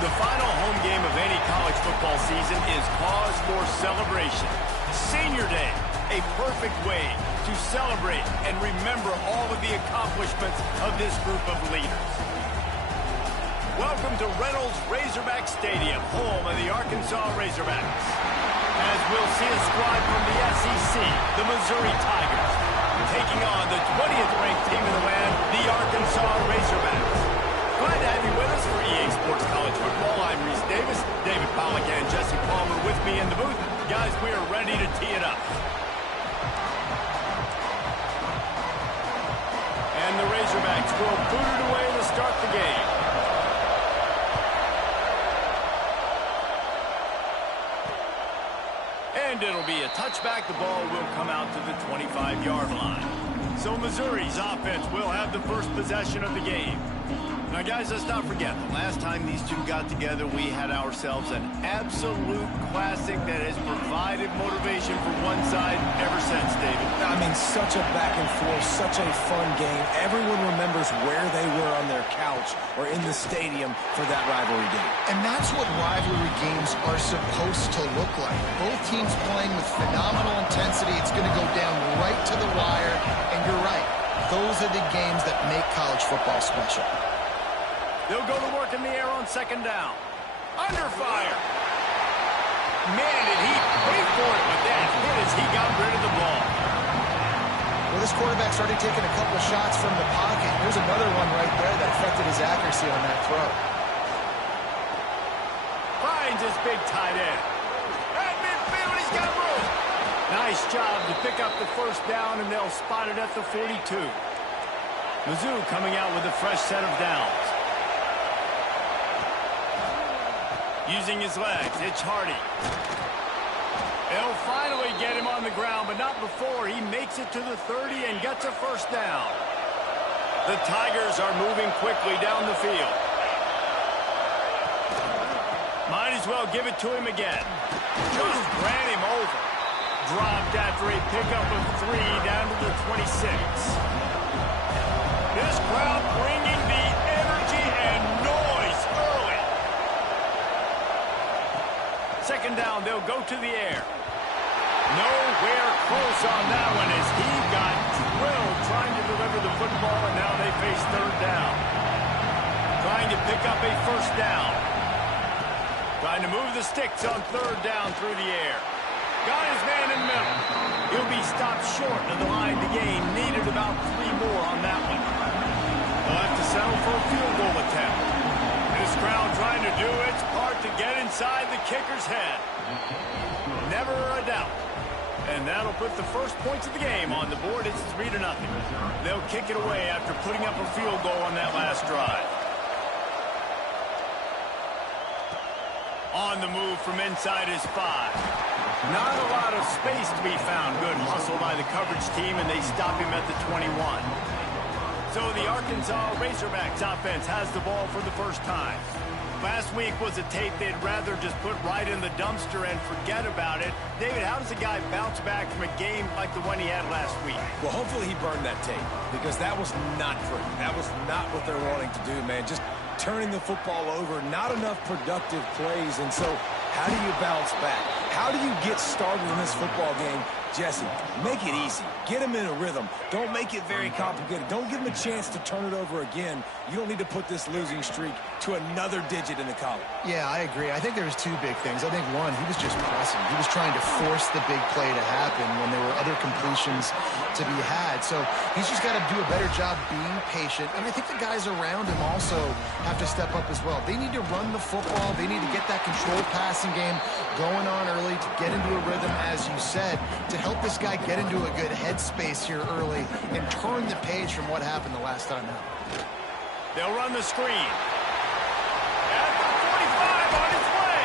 The final home game of any college football season is cause for celebration. Senior Day, a perfect way to celebrate and remember all of the accomplishments of this group of leaders. Welcome to Reynolds Razorback Stadium, home of the Arkansas Razorbacks. As we'll see a squad from the SEC, the Missouri Tigers, taking on the 20th ranked team in the land, the Arkansas Razorbacks. Glad to have you with us for EA Sports College Football. I'm Reese Davis, David Pollack and Jesse Palmer with me in the booth. Guys, we are ready to tee it up. And the Razorbacks will boot it away to start the game. And it'll be a touchback. The ball will come out to the 25-yard line. So Missouri's offense will have the first possession of the game. Now, guys, let's not forget, the last time these two got together, we had ourselves an absolute classic that has provided motivation for one side ever since, David. I mean, such a back and forth, such a fun game. Everyone remembers where they were on their couch or in the stadium for that rivalry game. And that's what rivalry games are supposed to look like. Both teams playing with phenomenal intensity. It's going to go down right to the wire. And you're right, those are the games that make college football special. They'll go to work in the air on second down. Under fire. Man, did he pay for it with that hit as he got rid of the ball. Well, this quarterback's already taken a couple of shots from the pocket. There's another one right there that affected his accuracy on that throw. Finds his big tight end. At midfield, he's got room. Nice job to pick up the first down, and they'll spot it at the 42. Mizzou coming out with a fresh set of downs. Using his legs, it's Hardy. They'll finally get him on the ground, but not before he makes it to the 30 and gets a first down. The Tigers are moving quickly down the field. Might as well give it to him again. Just ran him over. Dropped after a pickup of 3 down to the 26. This crowd bringing the energy and noise early. Second down, they'll go to the air. Nowhere close on that one as he got drilled trying to deliver the football, and now they face third down. Trying to pick up a first down. Trying to move the sticks on third down through the air. Got his man in the middle. He'll be stopped short of the line to gain. Needed about 3 more on that one. They'll have to settle for a field goal attempt. This crowd trying to do its part to get inside the kicker's head. Never a doubt. And that'll put the first points of the game on the board. It's 3-0. They'll kick it away after putting up a field goal on that last drive. On the move from inside his 5. Not a lot of space to be found. Good hustle by the coverage team, and they stop him at the 21. So the Arkansas Razorbacks offense has the ball for the first time. Last week was a tape they'd rather just put right in the dumpster and forget about it. David, how does a guy bounce back from a game like the one he had last week? Well, hopefully he burned that tape because that was not pretty. That was not what they're wanting to do, man. Just turning the football over, not enough productive plays. And so how do you bounce back? How do you get started in this football game? Jesse, make it easy. Get him in a rhythm. Don't make it very complicated. Don't give him a chance to turn it over again. You don't need to put this losing streak to another digit in the column. Yeah, I agree. I think there's 2 big things. I think, one, he was just pressing. He was trying to force the big play to happen when there were other completions to be had. So he's just got to do a better job being patient. And I think the guys around him also have to step up as well. They need to run the football. They need to get that controlled passing game going on early to get into a rhythm, as you said, to help this guy get into a good headspace here early and turn the page from what happened the last time out. They'll run the screen. At the 45 on its way.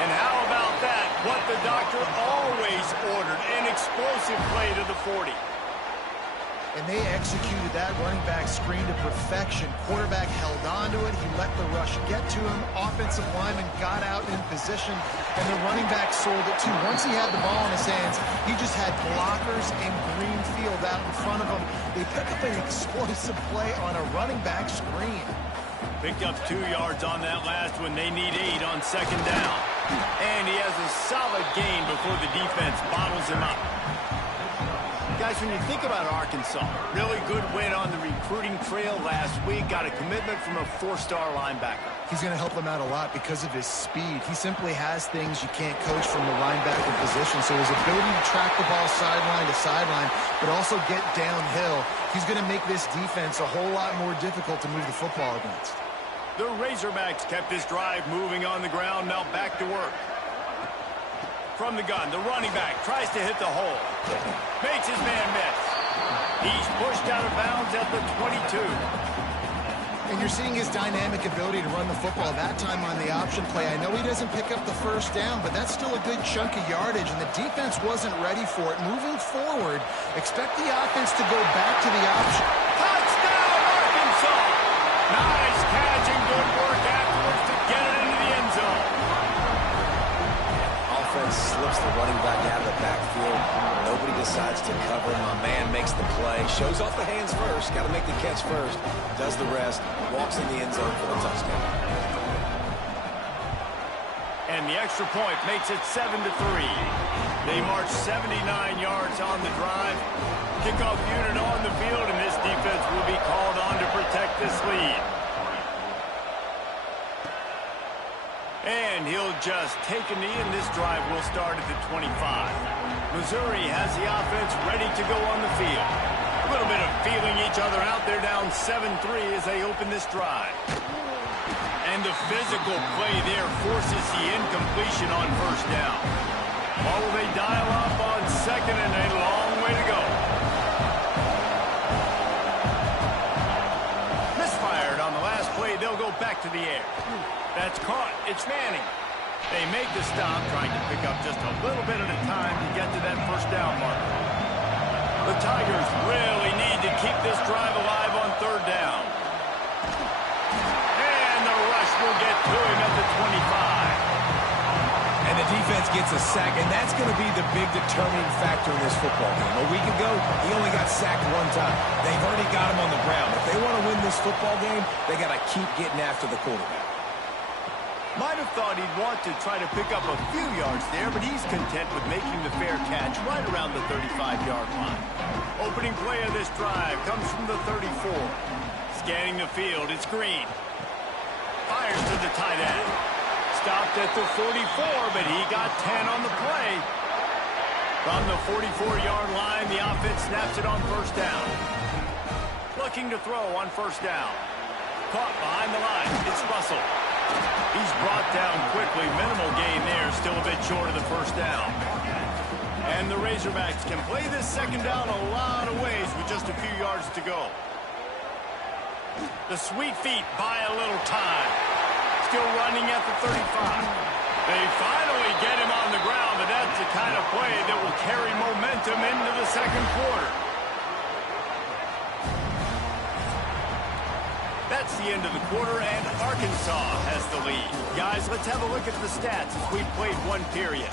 And how about that? What the doctor always ordered, an explosive play to the 40. And they executed that running back screen to perfection. Quarterback held on to it. He let the rush get to him. Offensive lineman got out in position, and the running back sold it too. Once he had the ball in his hands, he just had blockers and green field out in front of him. They pick up an explosive play on a running back screen. Picked up 2 yards on that last one. They need 8 on second down. And he has a solid gain before the defense bottles him up. Guys, when you think about Arkansas, really good win on the recruiting trail last week. Got a commitment from a 4-star linebacker. He's going to help them out a lot because of his speed. He simply has things you can't coach from the linebacker position. So his ability to track the ball sideline to sideline, but also get downhill, he's going to make this defense a whole lot more difficult to move the football against. The Razorbacks kept this drive moving on the ground. Now back to work. From the gun, the running back tries to hit the hole. Makes his man miss. He's pushed out of bounds at the 22. And you're seeing his dynamic ability to run the football, that time on the option play. I know he doesn't pick up the first down, but that's still a good chunk of yardage, and the defense wasn't ready for it. Moving forward, expect the offense to go back to the option. Touchdown, Arkansas! Nice catch and good work afterwards to get it into the end zone. Offense slips the running back out of the backfield. Nobody decides to cover. My man makes the play. Shows off the hands first. Got to make the catch first. Does the rest. Walks in the end zone for the touchdown. And the extra point makes it 7-3. They march 79 yards on the drive. Kickoff unit on the field, and this defense will be called on to protect this lead. And he'll just take a knee, and this drive will start at the 25. Missouri has the offense ready to go on the field. A little bit of feeling each other out. They're down 7-3 as they open this drive. And the physical play there forces the incompletion on first down. What will they dial up on second, and a long way to go? Misfired on the last play. They'll go back to the air. That's caught. It's Manning. They make the stop, trying to pick up just a little bit at a time to get to that first down marker. The Tigers really need to keep this drive alive on third down. And the rush will get to him at the 25. And the defense gets a sack, and that's going to be the big determining factor in this football game. A week ago, he only got sacked 1 time. They've already got him on the ground. If they want to win this football game, they got to keep getting after the quarterback. Might have thought he'd want to try to pick up a few yards there, but he's content with making the fair catch right around the 35-yard line. Opening play of this drive comes from the 34. Scanning the field, it's Green. Fires to the tight end. Stopped at the 44, but he got 10 on the play. From the 44-yard line, the offense snaps it on first down. Looking to throw on first down. Caught behind the line. It's Russell. He's brought down quickly. Minimal gain there. Still a bit short of the first down. And the Razorbacks can play this second down a lot of ways with just a few yards to go. The sweet feet buy a little time. Still running at the 35. They finally get him on the ground, but that's the kind of play that will carry momentum into the second quarter. That's the end of the quarter, and Arkansas has the lead. Guys, let's have a look at the stats as we've played 1 period.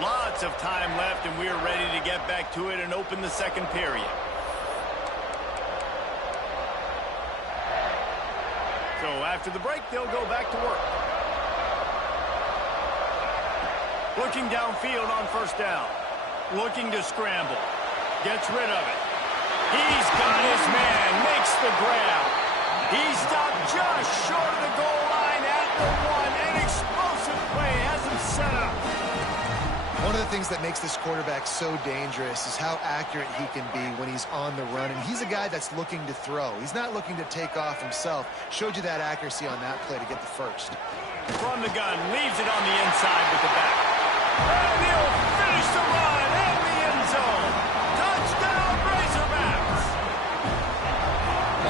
Lots of time left, and we are ready to get back to it and open the second period. So after the break, they'll go back to work. Looking downfield on first down. Looking to scramble. Gets rid of it. He's got his man. Makes the grab. He stopped just short of the goal line at the 1. An explosive play has him set up. One of the things that makes this quarterback so dangerous is how accurate he can be when he's on the run. And he's a guy that's looking to throw. He's not looking to take off himself. Showed you that accuracy on that play to get the first. From the gun. Leaves it on the inside with the back. And he'll finish the run in the end zone. Touchdown, Razorbacks.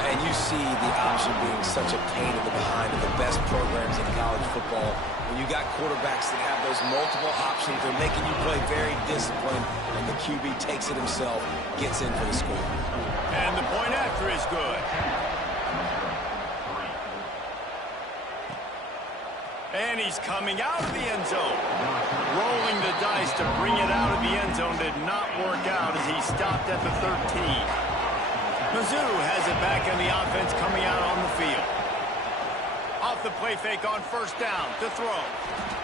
And you see the option being such a pain in the behind of the best programs in college football. When you got quarterbacks that have those multiple options, they're making you play very disciplined, and the QB takes it himself, gets in for the score. And the point after is good. And he's coming out of the end zone. Rolling the dice to bring it out of the end zone did not work out as he stopped at the 13. Mizzou has it back in the offense coming out on the field. Off the play fake on first down to throw.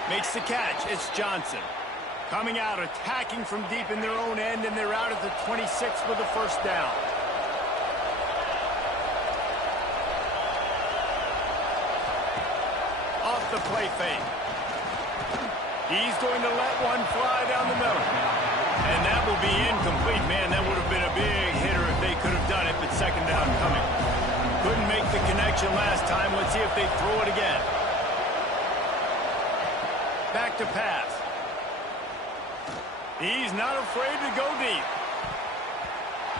Makes the catch. It's Johnson. Coming out, attacking from deep in their own end, and they're out at the 26 for the first down. Off the play fake. He's going to let one fly down the middle. And that will be incomplete. Man, that would have been a big hitter if they could have done it, but second down coming. Couldn't make the connection last time. Let's see if they throw it again. Back to pass. He's not afraid to go deep.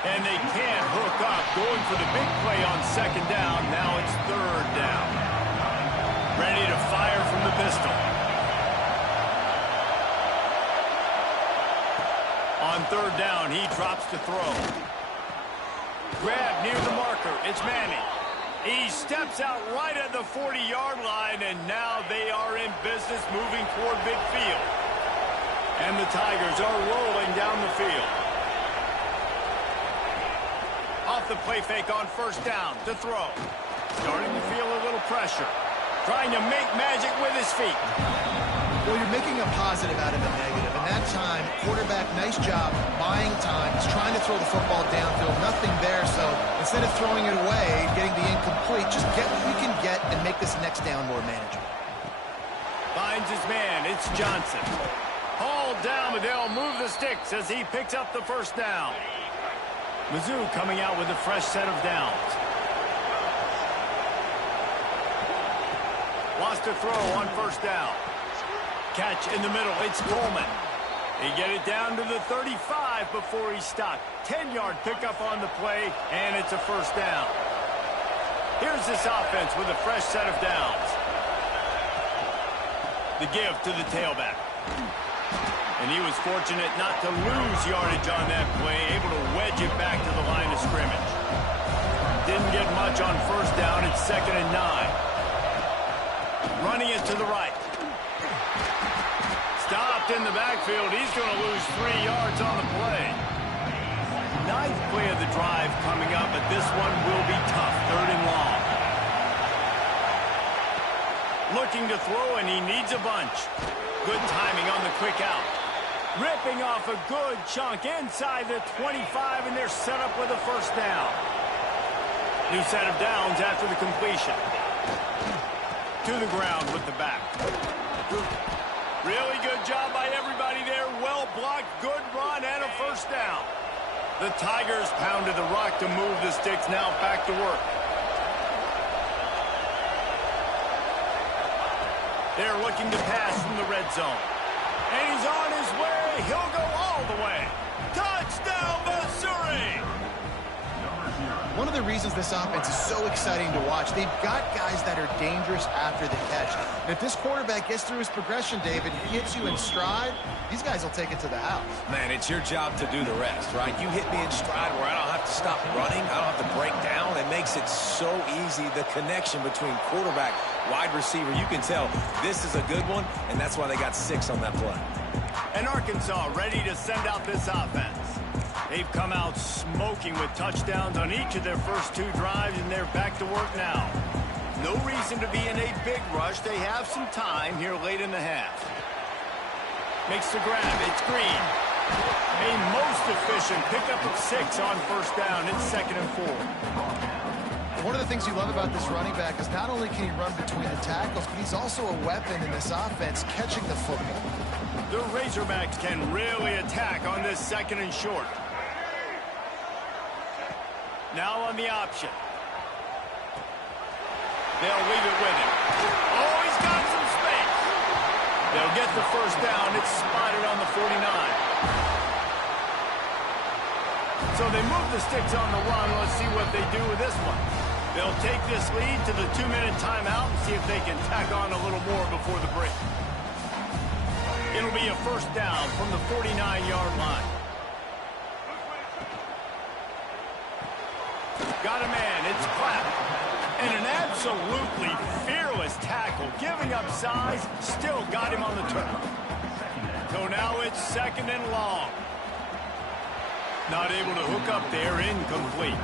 And they can't hook up. Going for the big play on second down. Now it's third down. Ready to fire from the pistol. On third down, he drops to throw. Grab near the marker. It's Manning. He steps out right at the 40-yard line, and now they are in business moving toward midfield. And the Tigers are rolling down the field. Off the play fake on first down to throw. Starting to feel a little pressure. Trying to make magic with his feet. Well, you're making a positive out of a negative. And that time, quarterback, nice job buying time. He's trying to throw the football downfield. Nothing there, so instead of throwing it away, getting the incomplete, just get what you can get and make this next down more manageable. Finds his man. It's Johnson. Hauled down, but they'll move the sticks as he picks up the first down. Mizzou coming out with a fresh set of downs. Wants to throw on first down. Catch in the middle. It's Coleman. He get it down to the 35 before he stopped. 10-yard pickup on the play, and it's a first down. Here's this offense with a fresh set of downs. The give to the tailback. And he was fortunate not to lose yardage on that play, able to wedge it back to the line of scrimmage. Didn't get much on first down. It's 2nd and 9. Running it to the right. Stopped in the backfield. He's going to lose 3 yards on the play. 9th play of the drive coming up, but this one will be tough. 3rd and long. Looking to throw, and he needs a bunch. Good timing on the quick out. Ripping off a good chunk inside the 25, and they're set up with a first down. New set of downs after the completion. To the ground with the back. Really good job by everybody there. Well blocked, good run, and a first down. The Tigers pounded the rock to move the sticks. Now back to work. They're looking to pass from the red zone. And he's on his way. He'll go all the way. Touchdown, Missouri! One of the reasons this offense is so exciting to watch, they've got guys that are dangerous after the catch. And if this quarterback gets through his progression, David, he hits you in stride, these guys will take it to the house. Man, it's your job to do the rest, right? You hit me in stride where I don't have to stop running. I don't have to break down. It makes it so easy, the connection between quarterback, wide receiver. You can tell this is a good one, and that's why they got 6 on that play. And Arkansas ready to send out this offense. They've come out smoking with touchdowns on each of their first 2 drives, and they're back to work now. No reason to be in a big rush. They have some time here late in the half. Makes the grab. It's Green. A most efficient pickup of 6 on first down. It's 2nd and 4. One of the things you love about this running back is not only can he run between the tackles, but he's also a weapon in this offense, catching the football. The Razorbacks can really attack on this 2nd and short. Now on the option. They'll leave it with him. Oh, he's got some space. They'll get the first down. It's spotted on the 49. So they move the sticks on the run. Let's see what they do with this one. They'll take this lead to the 2-minute timeout and see if they can tack on a little more before the break. It'll be a first down from the 49-yard line. Got a man. It's Clapp. And an absolutely fearless tackle, giving up size, still got him on the turf. So now it's 2nd and long. Not able to hook up there, incomplete.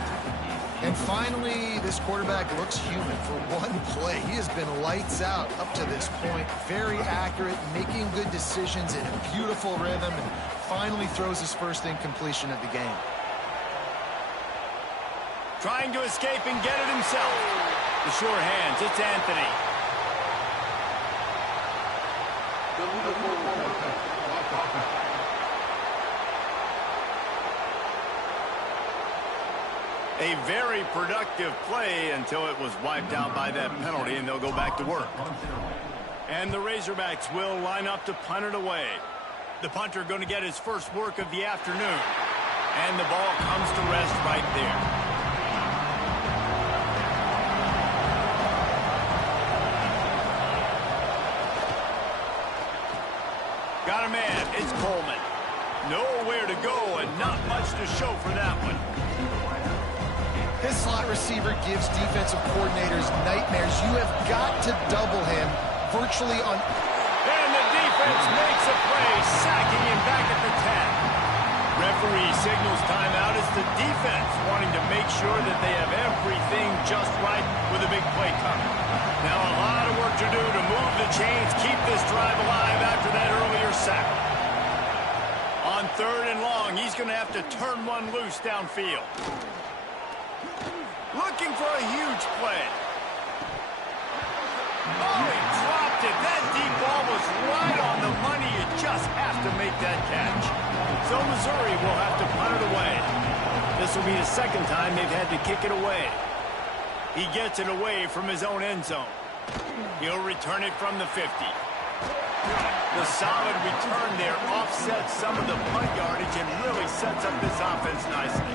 And finally, this quarterback looks human for one play. He has been lights out up to this point. Very accurate, making good decisions in a beautiful rhythm, and finally throws his first incompletion of the game. Trying to escape and get it himself. The sure hands, it's Anthony. A very productive play until it was wiped out by that penalty, and they'll go back to work. And the Razorbacks will line up to punt it away. The punter going to get his first work of the afternoon. And the ball comes to rest right there. Got a man, it's Coleman. Nowhere to go and not much to show for that one. This slot receiver gives defensive coordinators nightmares. You have got to double him virtually on... And the defense makes a play, sacking him back at the 10. Referee signals timeout as the defense wanting to make sure that they have everything just right with a big play coming. Now a lot of work to do to move the chains, keep this drive alive after that earlier sack. On 3rd and long, he's going to have to turn one loose downfield. Looking for a huge play. Oh, he dropped it. That deep ball was right on the money. You just have to make that catch. So Missouri will have to punt it away. This will be the 2nd time they've had to kick it away. He gets it away from his own end zone. He'll return it from the 50. The solid return there offsets some of the punt yardage and really sets up this offense nicely.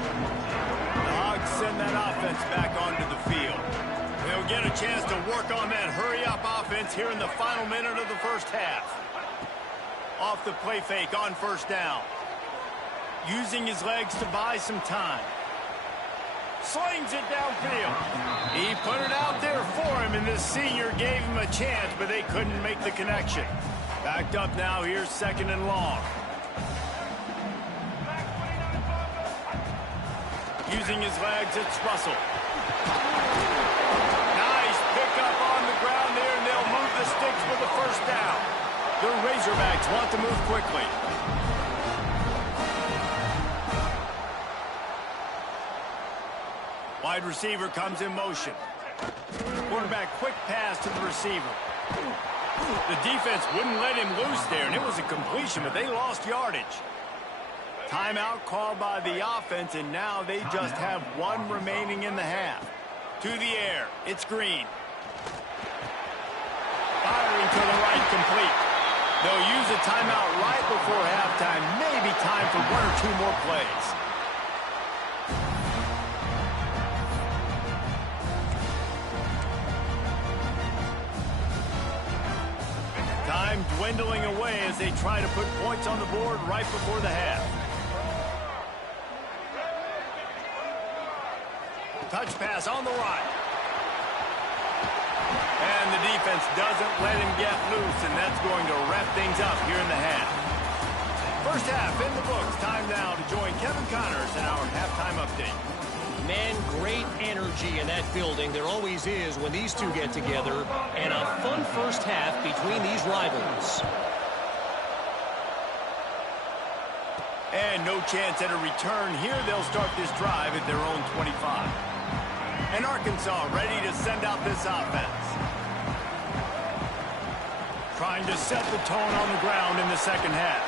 Send that offense back onto the field. They'll get a chance to work on that hurry-up offense here in the final minute of the first half. Off the play fake on 1st down. Using his legs to buy some time. Slings it downfield. He put it out there for him, and this senior gave him a chance, but they couldn't make the connection. Backed up now, here's 2nd and long. Using his legs, it's Russell. Nice pickup on the ground there, and they'll move the sticks for the 1st down. The Razorbacks want to move quickly. Wide receiver comes in motion. Quarterback quick pass to the receiver. The defense wouldn't let him loose there, and it was a completion, but they lost yardage. Timeout called by the offense, and now they just have one remaining in the half. To the air, it's Green. Firing to the right, complete. They'll use a timeout right before halftime. Maybe time for 1 or 2 more plays. Time dwindling away as they try to put points on the board right before the half. Touch pass on the right. And the defense doesn't let him get loose, and that's going to wrap things up here in the half. First half in the books. Time now to join Kevin Connors in our halftime update. Man, great energy in that building. There always is when these two get together. And a fun first half between these rivals. And no chance at a return here. They'll start this drive at their own 25. And Arkansas ready to send out this offense. Trying to set the tone on the ground in the 2nd half.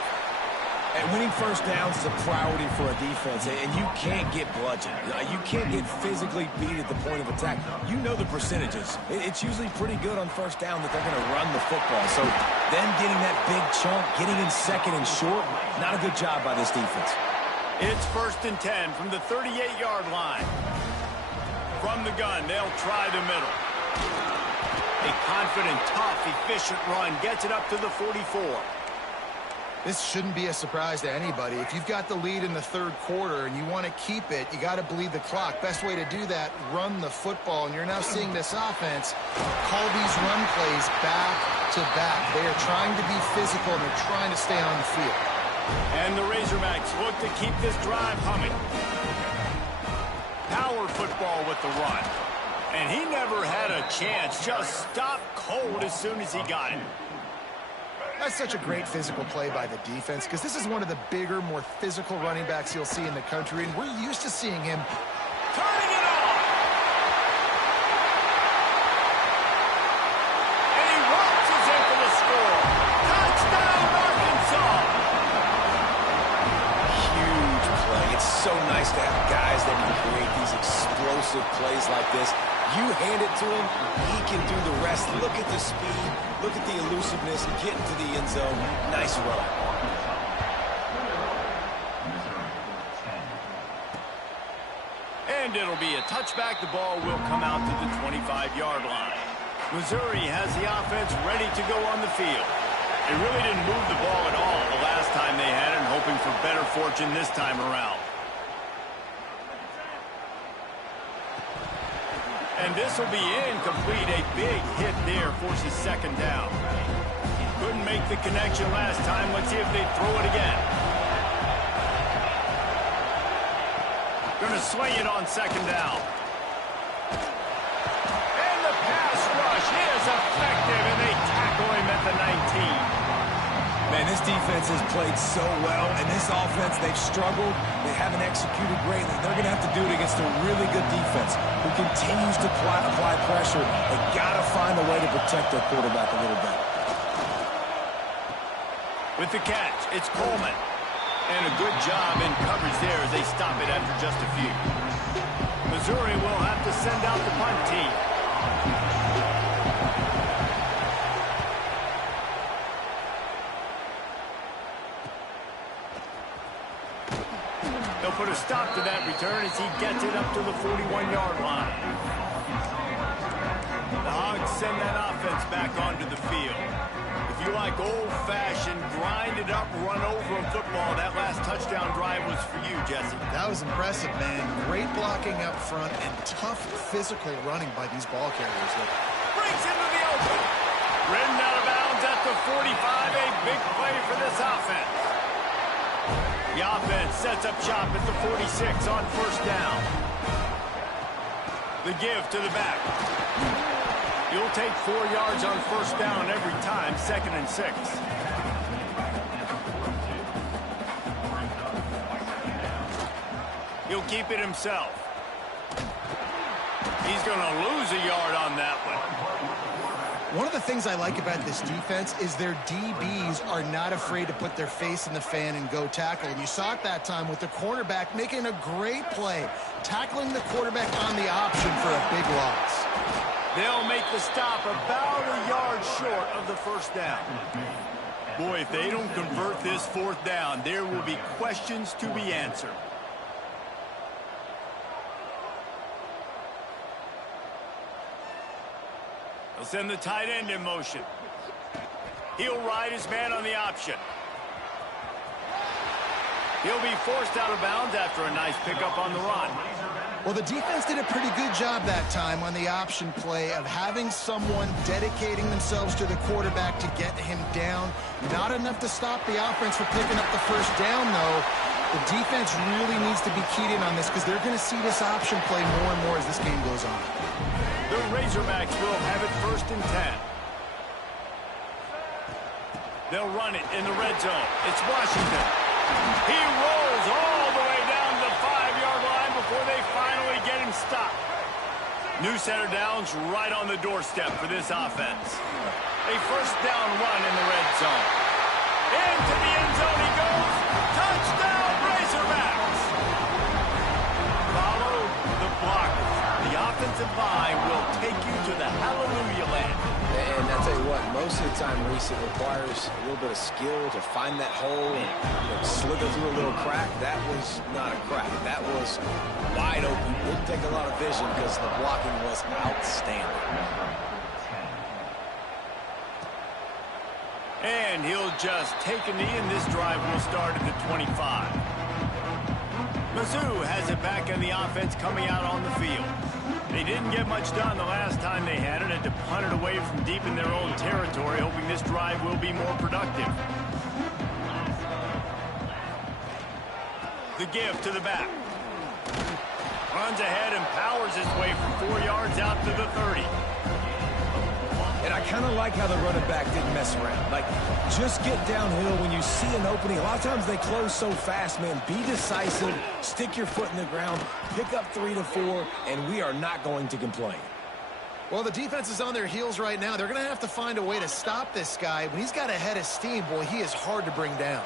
And winning first downs is a priority for a defense, and you can't get bludgeoned. You can't get physically beat at the point of attack. You know the percentages. It's usually pretty good on 1st down that they're going to run the football. So them getting that big chunk, getting in 2nd and short, not a good job by this defense. It's 1st and 10 from the 38-yard line. From the gun, they'll try the middle. A confident, tough, efficient run gets it up to the 44. This shouldn't be a surprise to anybody. If you've got the lead in the third quarter and you want to keep it, you got to bleed the clock. Best way to do that, run the football. And you're now seeing this offense call these run plays back to back. They are trying to be physical, and they're trying to stay on the field. And the Razorbacks look to keep this drive humming. Power football with the run. And he never had a chance. Just stopped cold as soon as he got it. That's such a great physical play by the defense, because this is one of the bigger, more physical running backs you'll see in the country, and we're used to seeing him turning it on. And he launches in for the score. Touchdown, Arkansas. Huge play. It's so nice to have guys that can create these explosive plays like this. You hand it to him, he can do the rest. Look at the speed, look at the elusiveness, getting to the end zone. Nice run. And it'll be a touchback. The ball will come out to the 25-yard line. Missouri has the offense ready to go on the field. They really didn't move the ball at all the last time they had it, and hoping for better fortune this time around. And this will be incomplete. A big hit there forces second down. Couldn't make the connection last time. Let's see if they throw it again. Going to swing it on second down. And the pass rush is effective, and they tackle him at the 19. Man, this defense has played so well, and this offense, they've struggled. They haven't executed greatly. They're going to have to do it against a really good defense who continues to apply pressure. They got to find a way to protect their quarterback a little better. With the catch, it's Coleman. And a good job in coverage there as they stop it after just a few. Missouri will have to send out the punt team. They'll put a stop to that return as he gets it up to the 41-yard line. The Hogs send that offense back onto the field. If you like old-fashioned, grind-it-up, run-over football, that last touchdown drive was for you, Jesse. That was impressive, man. Great blocking up front and tough physical running by these ball carriers. Brings into the open. Ridden out of bounds at the 45. A big play for this offense. The offense sets up shop at the 46 on first down. The give to the back. You'll take 4 yards on first down every time, 2nd and 6. He'll keep it himself. He's going to lose a yard on that one. One of the things I like about this defense is their DBs are not afraid to put their face in the fan and go tackle. And you saw it that time with the cornerback making a great play, tackling the quarterback on the option for a big loss. They'll make the stop about a yard short of the first down. Boy, if they don't convert this 4th down, there will be questions to be answered. They'll send the tight end in motion. He'll ride his man on the option. He'll be forced out of bounds after a nice pickup on the run. Well, the defense did a pretty good job that time on the option play of having someone dedicating themselves to the quarterback to get him down. Not enough to stop the offense from picking up the first down, though. The defense really needs to be keyed in on this because they're going to see this option play more and more as this game goes on. The Razorbacks will have it 1st and 10. They'll run it in the red zone. It's Washington. He rolls all the way down to the 5-yard line before they finally get him stopped. New set of downs right on the doorstep for this offense. A first down run in the red zone. Into the end zone he goes. Touchdown, Razorbacks. Follow the blockers. The offensive line will take you to the hallelujah land. And I'll tell you what, most of the time, Reese, it requires a little bit of skill to find that hole and slither through a little crack. That was not a crack. That was wide open. Didn't take a lot of vision because the blocking was outstanding. And he'll just take a knee, and this drive will start at the 25. Mizzou has it back in the offense coming out on the field. They didn't get much done the last time they had it, to punt it away from deep in their own territory, hoping this drive will be more productive. The give to the back. Runs ahead and powers his way from 4 yards out to the 30. And I kind of like how the running back didn't mess around. Like, just get downhill when you see an opening. A lot of times they close so fast, man. Be decisive, stick your foot in the ground, pick up 3 to 4, and we are not going to complain. Well, the defense is on their heels right now. They're going to have to find a way to stop this guy. When he's got a head of steam, boy, he is hard to bring down.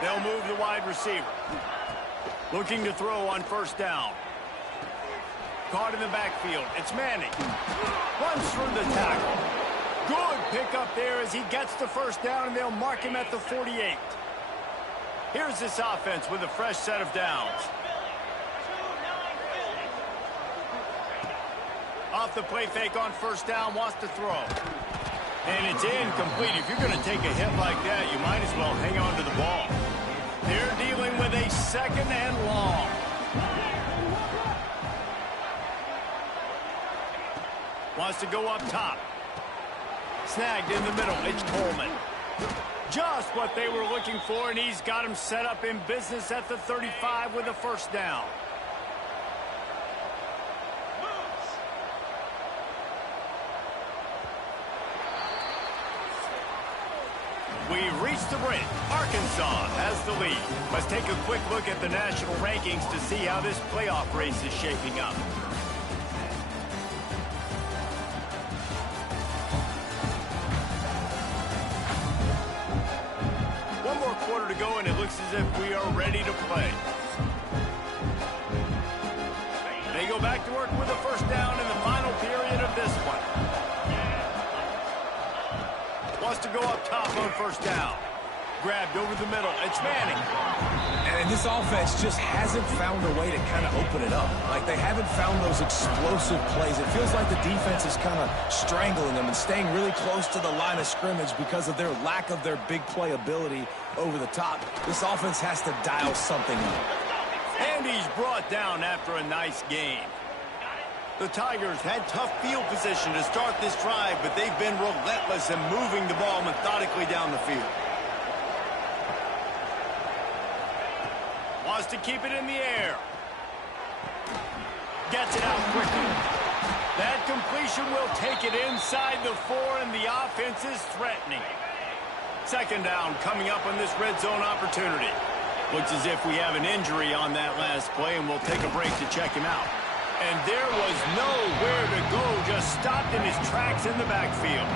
They'll move the wide receiver. Looking to throw on first down. Caught in the backfield. It's Manning. Runs through the tackle. Good pickup there as he gets the first down, and they'll mark him at the 48. Here's this offense with a fresh set of downs. Off the play fake on first down, wants to throw. And it's incomplete. If you're going to take a hit like that, you might as well hang on to the ball. They're dealing with a second and long. Wants to go up top. Snagged in the middle. It's Coleman. Just what they were looking for, and he's got him set up in business at the 35 with a first down. We've reached the break. Arkansas has the lead. Let's take a quick look at the national rankings to see how this playoff race is shaping up. One more quarter to go, and it looks as if we are ready to play. They go back to work with a first down in the final period of this one. Wants to go up top on first down. Grabbed over the middle. It's Manning. And this offense just hasn't found a way to kind of open it up. Like, they haven't found those explosive plays. It feels like the defense is kind of strangling them and staying really close to the line of scrimmage because of their lack of their big play ability over the top. This offense has to dial something up. And he's brought down after a nice game. The Tigers had tough field position to start this drive, but they've been relentless in moving the ball methodically down the field. Wants to keep it in the air. Gets it out quickly. That completion will take it inside the 4, and the offense is threatening. Second down coming up on this red zone opportunity. Looks as if we have an injury on that last play, and we'll take a break to check him out. And there was nowhere to go, just stopped in his tracks in the backfield.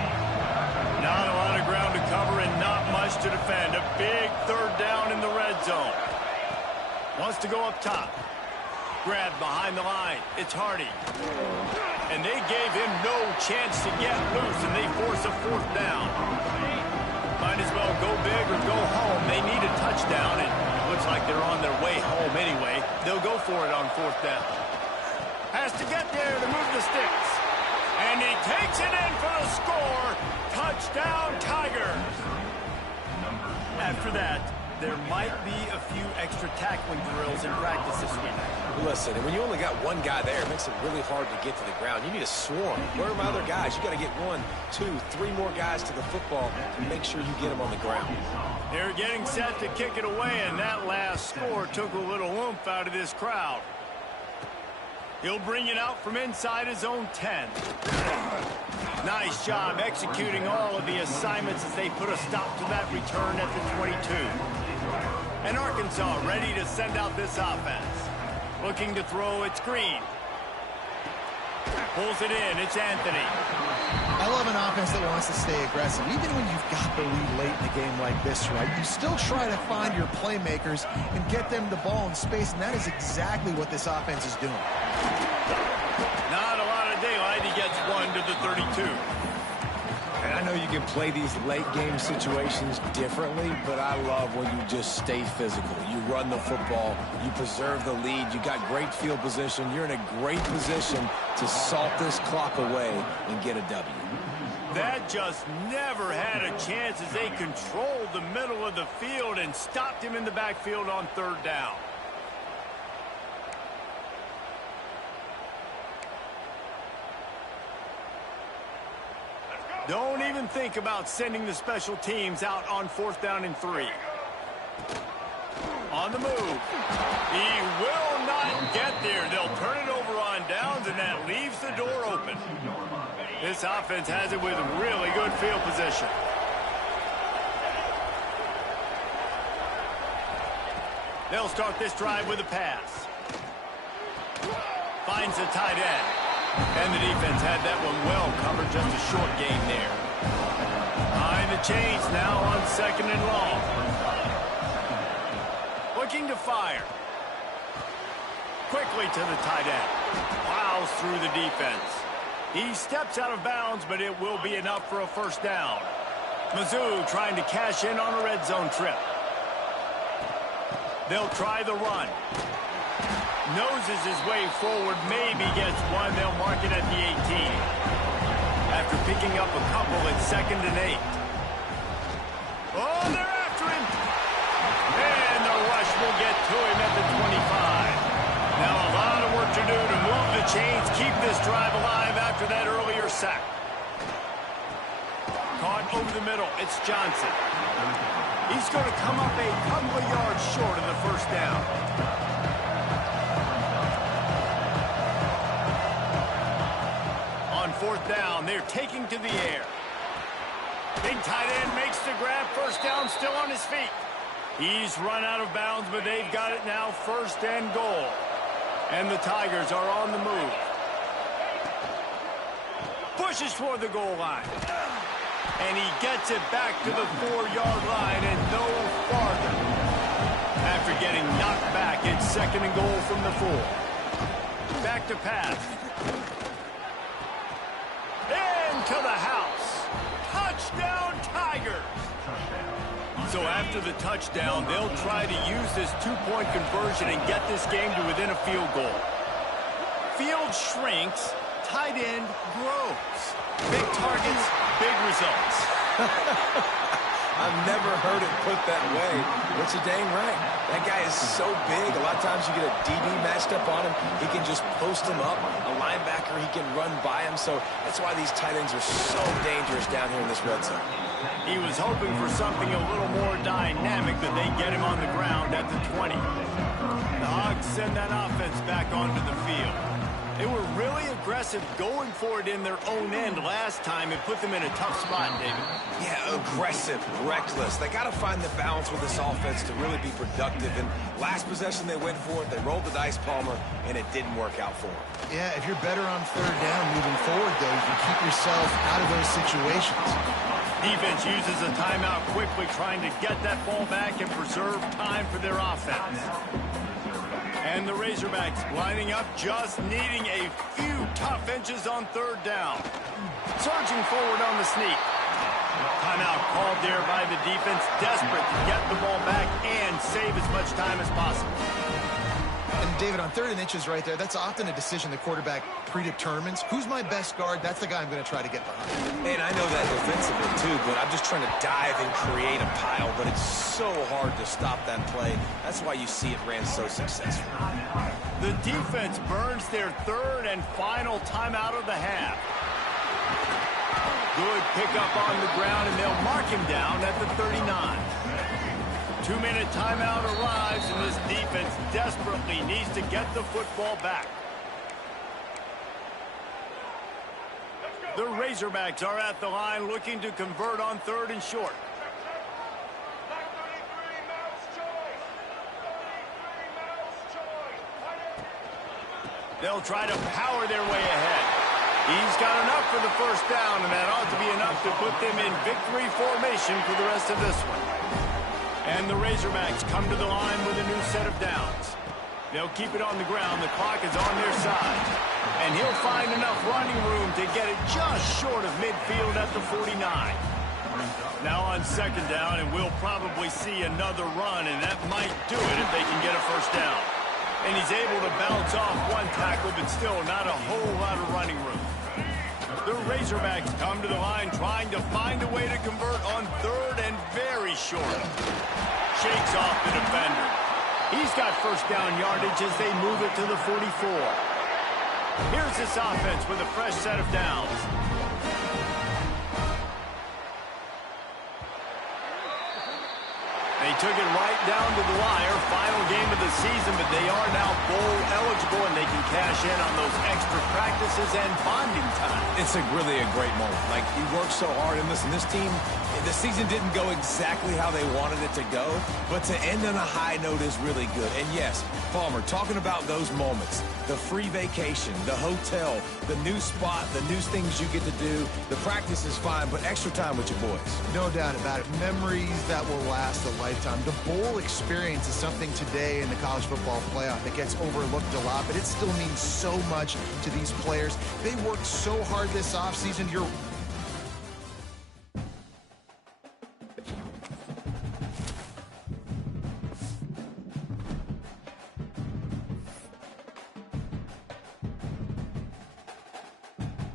Not a lot of ground to cover and not much to defend. A big third down in the red zone. Wants to go up top. Grabbed behind the line. It's Hardy. And they gave him no chance to get loose, and they force a fourth down. Might as well go big or go home. They need a touchdown, and it looks like they're on their way home anyway. They'll go for it on fourth down. Has to get there to move the sticks. And he takes it in for the score. Touchdown, Tigers. After that, there might be a few extra tackling drills in practice this week. Listen, when you only got one guy there, it makes it really hard to get to the ground. You need a swarm. Where are my other guys? You got to get 1, 2, 3 more guys to the football to make sure you get them on the ground. They're getting set to kick it away, and that last score took a little oomph out of this crowd. He'll bring it out from inside his own 10. Nice job executing all of the assignments as they put a stop to that return at the 22. And Arkansas ready to send out this offense. Looking to throw, it's Green. Pulls it in, it's Anthony. I love an offense that wants to stay aggressive. Even when you've got the lead late in a game like this, right, you still try to find your playmakers and get them the ball in space, and that is exactly what this offense is doing. Not a lot of daylight. He gets 1 to the 32. And I know you can play these late game situations differently, but I love when you just stay physical. You run the football, you preserve the lead, you got great field position, you're in a great position to salt this clock away and get a W. That just never had a chance as they controlled the middle of the field and stopped him in the backfield on third down. Don't even think about sending the special teams out on 4th down and 3. On the move. He will not get there. They'll turn it over on downs, and that leaves the door open. This offense has it with really good field position. They'll start this drive with a pass. Finds the tight end. And the defense had that one well covered, just a short gain there. Behind the chains now on 2nd and long. Looking to fire. Quickly to the tight end. Plows through the defense. He steps out of bounds, but it will be enough for a first down. Mizzou trying to cash in on a red zone trip. They'll try the run. Noses his way forward, maybe gets one. They'll mark it at the 18. After picking up a couple at 2nd and 8. Oh, they're after him. And the rush will get to him at the 25. Now a lot of work to do to move the chains, keep this drive alive after that earlier sack. Caught over the middle. It's Johnson. He's going to come up a couple of yards short of the first down. On 4th down, they're taking to the air. Big tight end makes the grab. First down, still on his feet. He's run out of bounds, but they've got it now, 1st and goal. And the Tigers are on the move. Pushes toward the goal line. And he gets it back to the 4-yard line and no farther. After getting knocked back, it's 2nd and goal from the 4. Back to pass. Into the house. Touchdown, Tigers. So after the touchdown, they'll try to use this 2-point conversion and get this game to within a field goal. Field shrinks, tight end grows. Big targets, big results. I've never heard it put that way, but you're dang right. That guy is so big. A lot of times you get a DB matched up on him. He can just post him up. A linebacker, he can run by him. So that's why these tight ends are so dangerous down here in this red zone. He was hoping for something a little more dynamic, but they get him on the ground at the 20. The Hogs send that offense back onto the field. They were really aggressive going for it in their own end last time and put them in a tough spot, David. Yeah, aggressive, reckless. They got to find the balance with this offense to really be productive. And last possession they went for it, they rolled the dice, Palmer, and it didn't work out for them. Yeah, if you're better on 3rd down moving forward, though, you can keep yourself out of those situations. Defense uses a timeout quickly, trying to get that ball back and preserve time for their offense. And the Razorbacks lining up, just needing a few tough inches on 3rd down. Surging forward on the sneak. Timeout called there by the defense, desperate to get the ball back and save as much time as possible. And David, on 3rd and inches right there, that's often a decision the quarterback predetermines. Who's my best guard? That's the guy I'm going to try to get behind. And I know that defensively too, but I'm just trying to dive and create a pile, but it's so hard to stop that play. That's why you see it ran so successful. The defense burns their 3rd and final timeout of the half. Good pickup on the ground, and they'll mark him down at the 39. 2-minute timeout arrives, and this defense desperately needs to get the football back. The Razorbacks are at the line looking to convert on 3rd and short. They'll try to power their way ahead. He's got enough for the first down, and that ought to be enough to put them in victory formation for the rest of this one. And the Razorbacks come to the line with a new set of downs. They'll keep it on the ground. The clock is on their side. And he'll find enough running room to get it just short of midfield at the 49. Now on 2nd down, and we'll probably see another run, and that might do it if they can get a first down. And he's able to bounce off one tackle, but still not a whole lot of running room. The Razorbacks come to the line trying to find a way to convert on third and very short. Shakes off the defender. He's got first down yardage as they move it to the 44. Here's this offense with a fresh set of downs. They took it right down to the wire. Final game of the season, but they are now bowl eligible, and they can cash in on those extra practices and bonding time. It's really a great moment. Like, you worked so hard, and listen, this team, the season didn't go exactly how they wanted it to go, but to end on a high note is really good. And yes, Palmer, talking about those moments, the free vacation, the hotel, the new spot, the new things you get to do, the practice is fine, but extra time with your boys. No doubt about it. Memories that will last a lifetime. The bowl experience is something today in the college football playoff that gets overlooked a lot, but it still means so much to these players. They worked so hard this offseason. You're